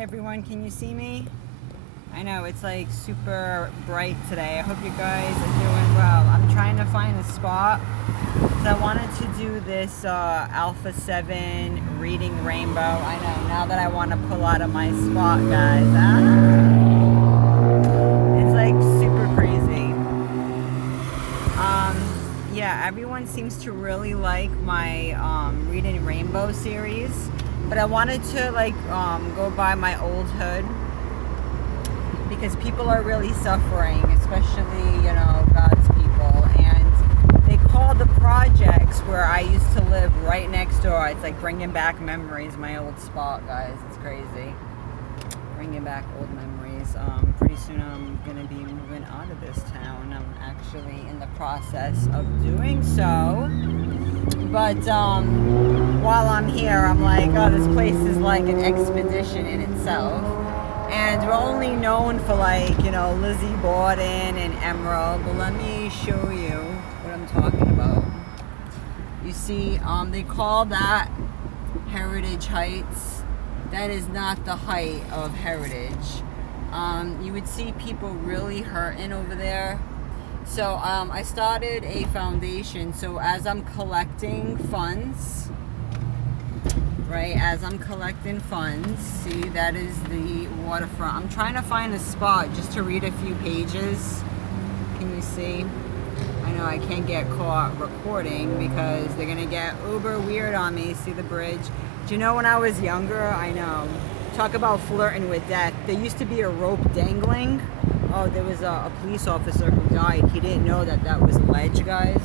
everyone, can you see me? I know it's like super bright today. I hope you guys are doing well. I'm trying to find a spot. So I wanted to do this Alpha 7 Reading Rainbow. I know, now that I want to pull out of my spot, guys. It's like super crazy. Yeah, everyone seems to really like my Reading Rainbow series. But I wanted to like go by my old hood because people are really suffering, especially, you know, God's people. And they call the projects where I used to live right next door. It's like bringing back memories, my old spot, guys. It's crazy. Bringing back old memories. Pretty soon I'm going to be moving out of this town. I'm actually in the process of doing so. But while I'm here, I'm like, oh, this place is like an expedition in itself. And we're only known for, like, you know, Lizzie Borden and Emerald. But let me show you what I'm talking about. You see, they call that Heritage Heights. That is not the height of Heritage. You would see people really hurting over there. So I started a foundation. So as I'm collecting funds, right, see, that is the waterfront. I'm trying to find a spot just to read a few pages. Can you see? I know I can't get caught recording because they're gonna get uber weird on me. See the bridge? Do you know when I was younger? I know. Talk about flirting with death. There used to be a rope dangling. Oh, there was a police officer who died. He didn't know that that was a ledge, guys.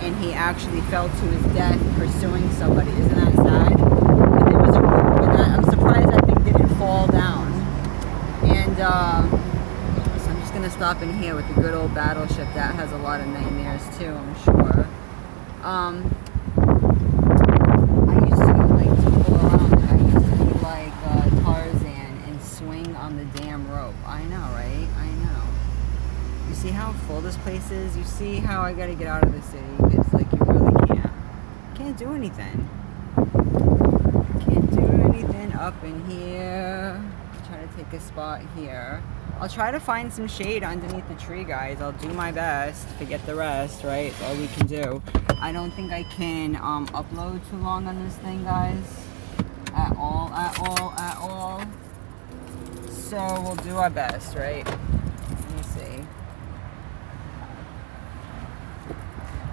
And he actually fell to his death pursuing somebody. Isn't that sad? But there was a rope, and I'm surprised that thing didn't fall down. And so I'm just going to stop in here with the good old battleship. That has a lot of nightmares too, I'm sure. I used to like tumble around. I used to be like Tarzan and swing on the damn rope. I know, right? I know. You see how full this place is? You see how I gotta get out of the city? It's like you really can't do anything. Can't do anything up in here. Try to take a spot here. I'll try to find some shade underneath the tree, guys. I'll do my best. Forget the rest, right? It's all we can do. I don't think I can upload too long on this thing, guys. At all. So we'll do our best, right? Let me see.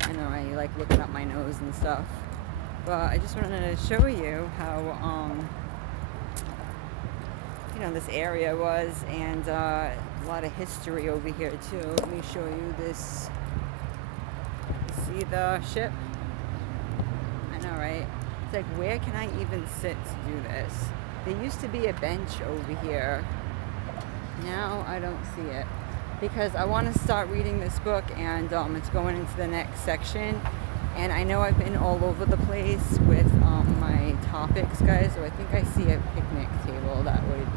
I know I like looking up my nose and stuff, but I just wanted to show you how you know, this area was, and a lot of history over here too. Let me show you this. See the ship? I know, right? It's like, where can I even sit to do this? There used to be a bench over here. Now I don't see it because I want to start reading this book, and it's going into the next section. And I know I've been all over the place with my topics, guys, so I think I see a picnic table that would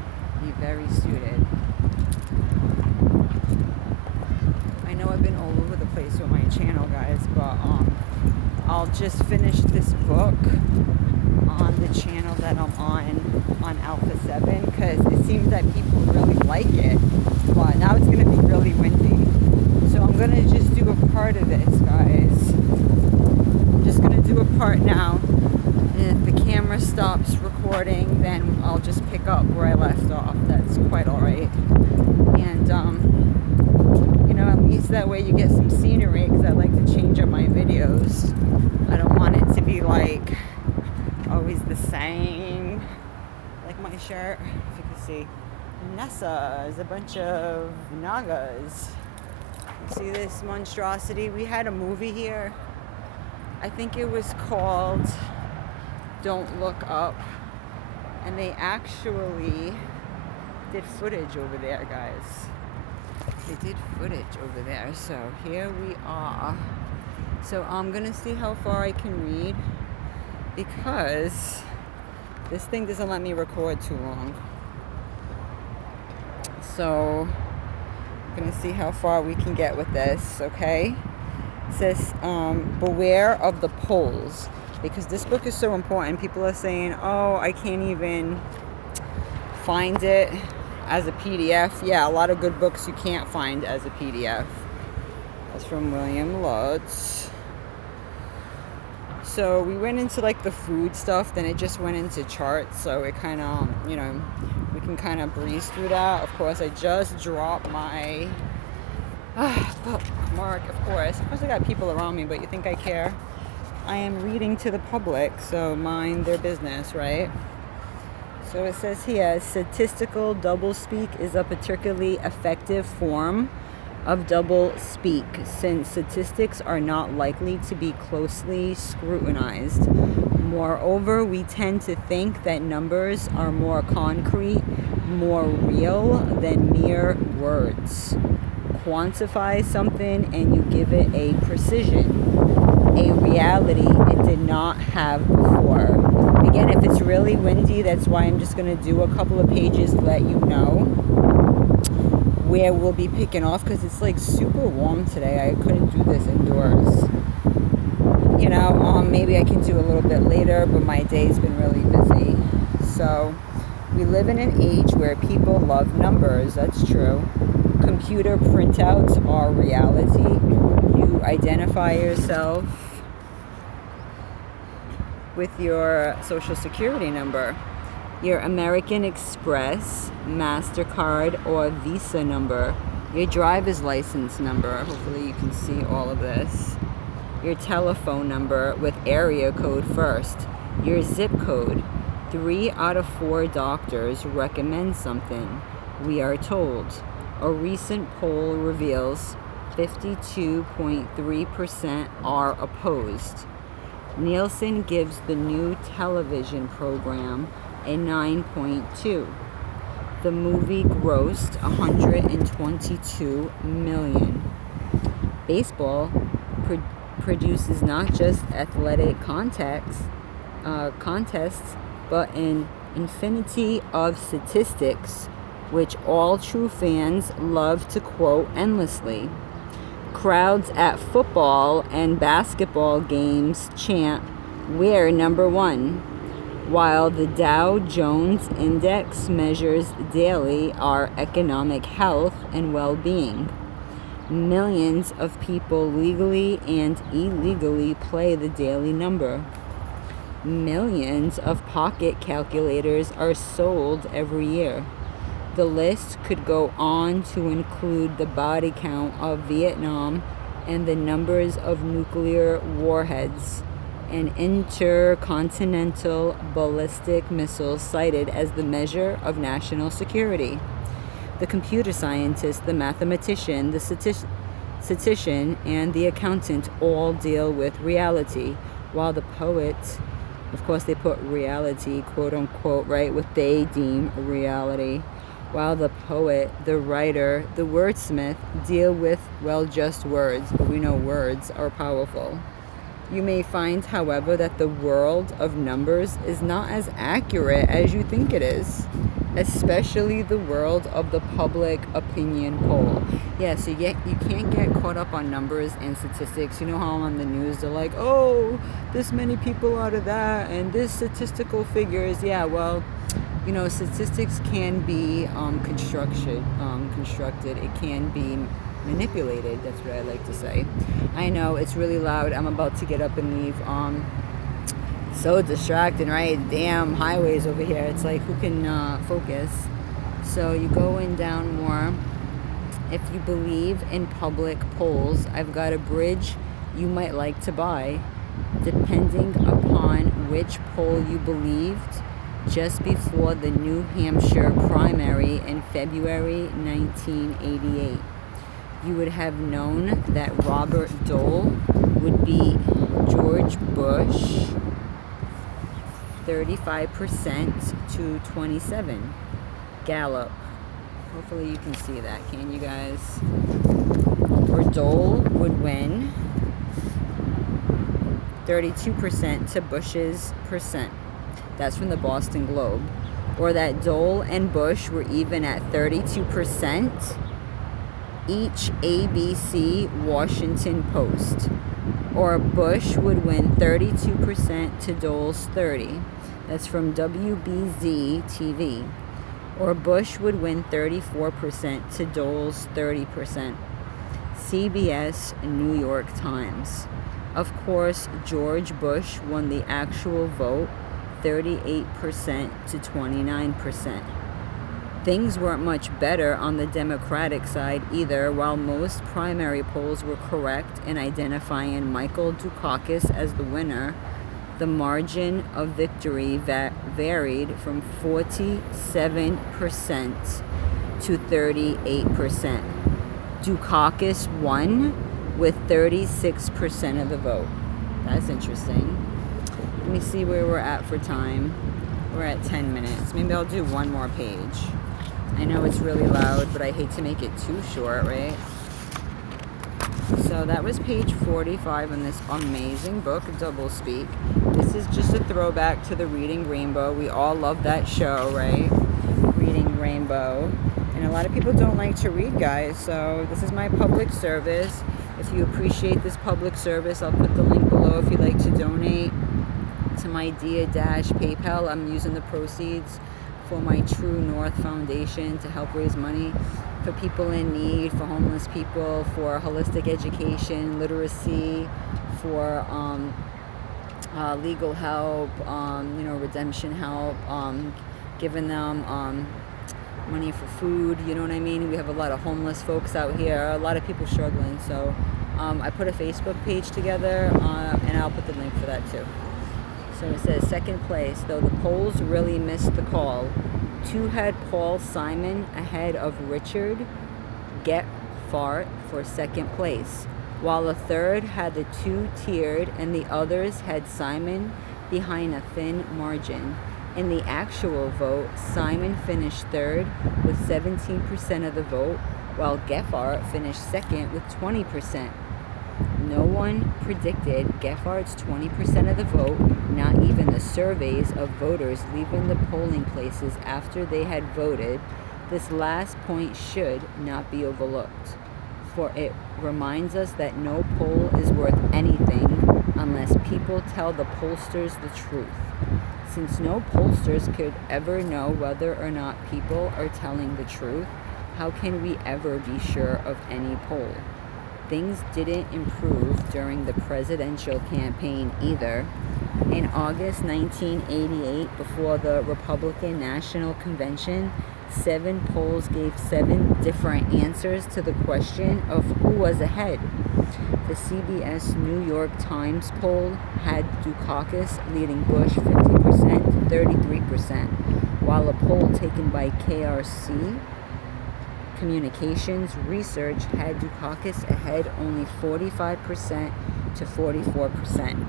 be very suited. I know I've been all over the place with my channel, guys, but I'll just finish this book on the channel that I'm on Alpha 7, because it seems that people really like it. But now it's going to be really windy, so I'm going to just do a part of this, guys. I'm just going to do a part now, and if the camera stops recording, then I'll just pick up where I left off. That's quite alright. And you know, at least that way you get some scenery, because I like to change up my videos. I don't want it to be like always the same. Like my shirt, if you can see, Nessa is a bunch of Nagas. You see this monstrosity? We had a movie here. I think it was called Don't Look Up, and they actually did footage over there, guys. They did footage over there. So here we are. So I'm gonna see how far I can read, because this thing doesn't let me record too long. So I'm gonna see how far we can get with this, okay? It says beware of the poles, because this book is so important. People are saying, oh, I can't even find it as a PDF. Yeah, a lot of good books you can't find as a PDF. That's from William Lutz. So we went into like the food stuff, then it just went into charts. So it kind of, we can kind of breeze through that. Of course, I just dropped my bookmark, of course. Of course, I got people around me, but you think I care? I am reading to the public, so mind their business, right? So it says here, statistical doublespeak is a particularly effective form of doublespeak, since statistics are not likely to be closely scrutinized. Moreover, we tend to think that numbers are more concrete, more real than mere words. Quantify something and you give it a precision, a reality it did not have before. Again, if it's really windy, that's why I'm just going to do a couple of pages to let you know where we'll be picking off, because it's like super warm today. I couldn't do this indoors. Maybe I can do a little bit later, but my day's been really busy. So we live in an age where people love numbers. That's true. Computer printouts are reality. You identify yourself with your social security number, your American Express, MasterCard, or Visa number, your driver's license number. Hopefully you can see all of this. Your telephone number with area code first, your zip code. 3 out of 4 doctors recommend something, we are told. A recent poll reveals 52.3% are opposed. Nielsen gives the new television program a 9.2. The movie grossed $122 million. Baseball produces not just athletic contests, but an infinity of statistics, which all true fans love to quote endlessly. Crowds at football and basketball games chant, "We're number one," while the Dow Jones Index measures daily our economic health and well-being. Millions of people legally and illegally play the daily number. Millions of pocket calculators are sold every year. The list could go on to include the body count of Vietnam and the numbers of nuclear warheads and intercontinental ballistic missiles cited as the measure of national security. The computer scientist, the mathematician, the statistician, and the accountant all deal with reality, while the poet, of course they put reality, quote unquote, right, what they deem reality, while the poet, the writer, the wordsmith deal with, well, just words, but we know words are powerful. You may find, however, that the world of numbers is not as accurate as you think it is, especially the world of the public opinion poll. Yeah, so you can't get caught up on numbers and statistics. You know how on the news they're like, oh, this many people out of that, and this statistical figures. Yeah, well, statistics can be constructed. It can be manipulated. That's what I like to say. I know it's really loud. I'm about to get up and leave. So distracting, right? Damn highways over here. It's like, who can focus? So you going down more. If you believe in public polls, I've got a bridge you might like to buy. Depending upon which poll you believed, just before the New Hampshire primary in February 1988, you would have known that Robert Dole would be George Bush 35% to 27%. Gallup. Hopefully you can see that. Can you guys? Or Dole would win 32% to Bush's percent. That's from the Boston Globe. Or that Dole and Bush were even at 32%. Each ABC Washington Post. Or Bush would win 32% to Dole's 30%. That's from WBZ TV. Or Bush would win 34% to Dole's 30%. CBS, New York Times. Of course, George Bush won the actual vote, 38% to 29%. Things weren't much better on the Democratic side either. While most primary polls were correct in identifying Michael Dukakis as the winner, the margin of victory varied from 47% to 38%. Dukakis won with 36% of the vote. That's interesting. Let me see where we're at for time. We're at 10 minutes. Maybe I'll do one more page. I know it's really loud, but I hate to make it too short, right? So that was page 45 in this amazing book, Doublespeak. This is just a throwback to the Reading Rainbow. We all love that show, right? Reading Rainbow. And a lot of people don't like to read, guys. So this is my public service. If you appreciate this public service, I'll put the link below if you'd like to donate to my PayPal. I'm using the proceeds for my True North Foundation to help raise money for people in need, for homeless people, for holistic education, literacy, for legal help, redemption help, giving them money for food, you know what I mean? We have a lot of homeless folks out here, a lot of people struggling. So I put a Facebook page together, and I'll put the link for that too. So it says second place, though the polls really missed the call. 2 had Paul Simon ahead of Richard Gephardt for second place, while a third had the 2 tiered and the others had Simon behind a thin margin. In the actual vote, Simon finished third with 17% of the vote, while Gephardt finished second with 20%. No one predicted Geffardt's 20% of the vote, not even the surveys of voters leaving the polling places after they had voted. This last point should not be overlooked, for it reminds us that no poll is worth anything unless people tell the pollsters the truth. Since no pollsters could ever know whether or not people are telling the truth, how can we ever be sure of any poll? Things didn't improve during the presidential campaign either. In August 1988, before the Republican National Convention, 7 polls gave 7 different answers to the question of who was ahead. The CBS New York Times poll had Dukakis leading Bush 50% to 33%, while a poll taken by KRC Communications Research had Dukakis ahead only 45% to 44%.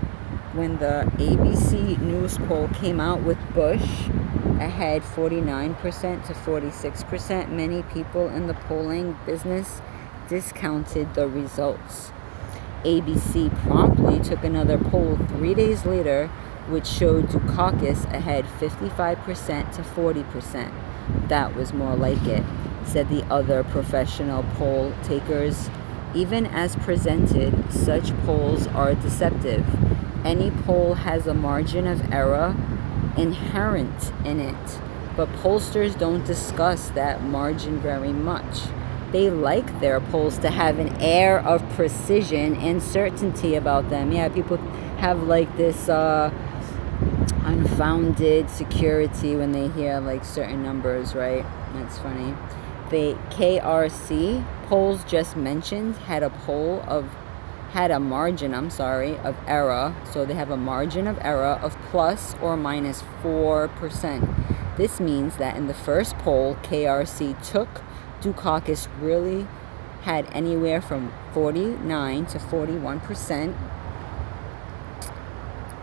When the ABC News poll came out with Bush ahead 49% to 46%, many people in the polling business discounted the results. ABC promptly took another poll 3 days later, which showed Dukakis ahead 55% to 40%. That was more like it, said the other professional poll takers. Even as presented, such polls are deceptive. Any poll has a margin of error inherent in it, but pollsters don't discuss that margin very much. They like their polls to have an air of precision and certainty about them. Yeah, people have like this unfounded security when they hear like certain numbers, right? That's funny. The KRC polls just mentioned had a margin of error. So they have a margin of error of plus or minus 4%. This means that in the first poll KRC took, Dukakis really had anywhere from 49 to 41%,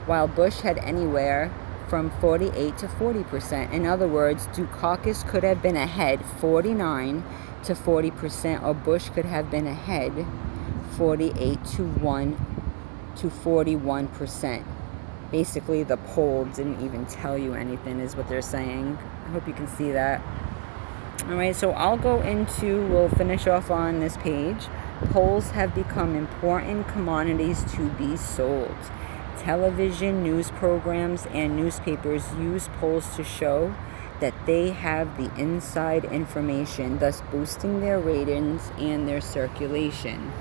while Bush had anywhere from 48 to 40%. In other words, Dukakis could have been ahead 49 to 40%, or Bush could have been ahead 48 to 41%. Basically, the poll didn't even tell you anything, is what they're saying. I hope you can see that. All right, so we'll finish off on this page. Polls have become important commodities to be sold. Television, news programs, and newspapers use polls to show that they have the inside information, thus boosting their ratings and their circulation.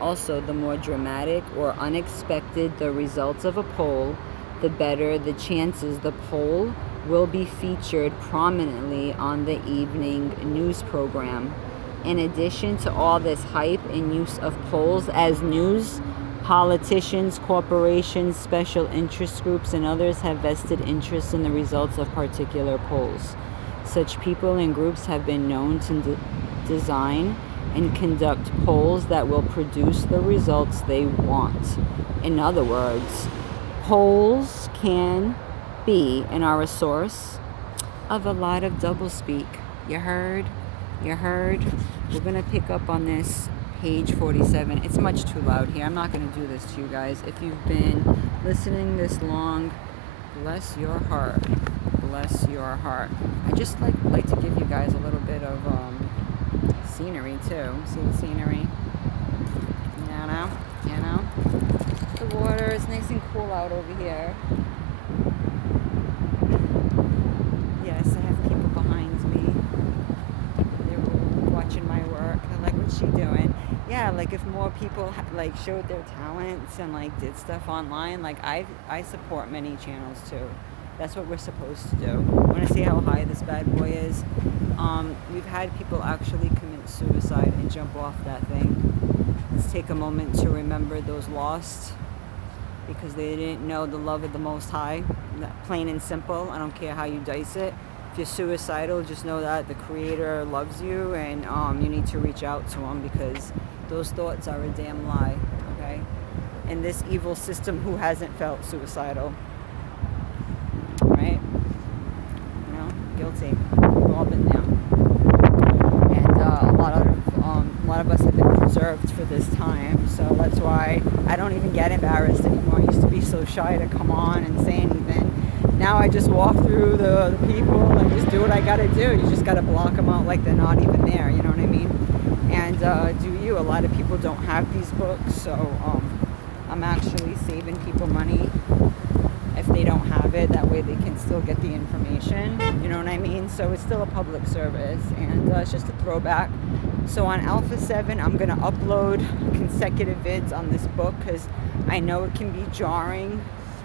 Also, the more dramatic or unexpected the results of a poll, the better the chances the poll will be featured prominently on the evening news program. In addition to all this hype and use of polls as news, politicians, corporations, special interest groups, and others have vested interest in the results of particular polls. Such people and groups have been known to design and conduct polls that will produce the results they want. In other words, polls can be and are a source of a lot of doublespeak. You heard? You heard? We're going to pick up on this page 47. It's much too loud here. I'm not going to do this to you guys. If you've been listening this long, bless your heart. Bless your heart. I just like to give you guys a little bit of scenery too. See the scenery? You know? The water is nice and cool out over here. Yes, I have people behind me. They're watching my work. They're like, what's she doing? Yeah, like if more people showed their talents and did stuff online, I support many channels too. That's what we're supposed to do. Want to see how high this bad boy is? We've had people actually commit suicide and jump off that thing. Let's take a moment to remember those lost because they didn't know the love of the Most High. Plain and simple. I don't care how you dice it. If you're suicidal, just know that the Creator loves you and you need to reach out to Him because those thoughts are a damn lie, okay? In this evil system, who hasn't felt suicidal? Right? You know, guilty. We've all been there. And a lot of us have been preserved for this time, so that's why I don't even get embarrassed anymore. I used to be so shy to come on and say anything. Now I just walk through the people and just do what I gotta do. You just gotta block them out like they're not even there, you know what I mean? And a lot of people don't have these books, so I'm actually saving people money if they don't have it. That way they can still get the information, you know what I mean? So it's still a public service, and it's just a throwback. So on Alpha 7, I'm going to upload consecutive vids on this book because I know it can be jarring.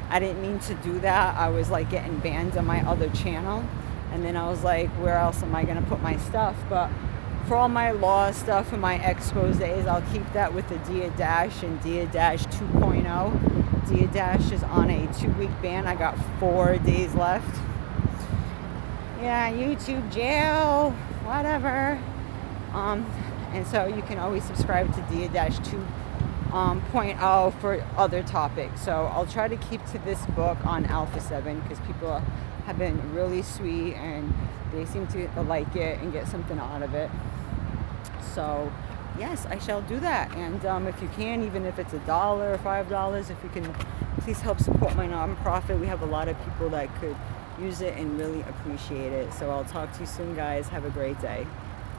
I didn't mean to do that. I was getting banned on my other channel, and then I was like, where else am I going to put my stuff? But for all my law stuff and my exposés, I'll keep that with the Dia Dash and Dia Dash 2.0. Dia Dash is on a 2-week ban. I got 4 days left. Yeah, YouTube jail, whatever. And so you can always subscribe to Dia Dash 2.0 for other topics. So I'll try to keep to this book on Alpha 7 because people have been really sweet and they seem to like it and get something out of it. So yes, I shall do that. And if you can, even if it's $1 or $5, if you can please help support my nonprofit. We have a lot of people that could use it and really appreciate it. So I'll talk to you soon, guys. Have a great day.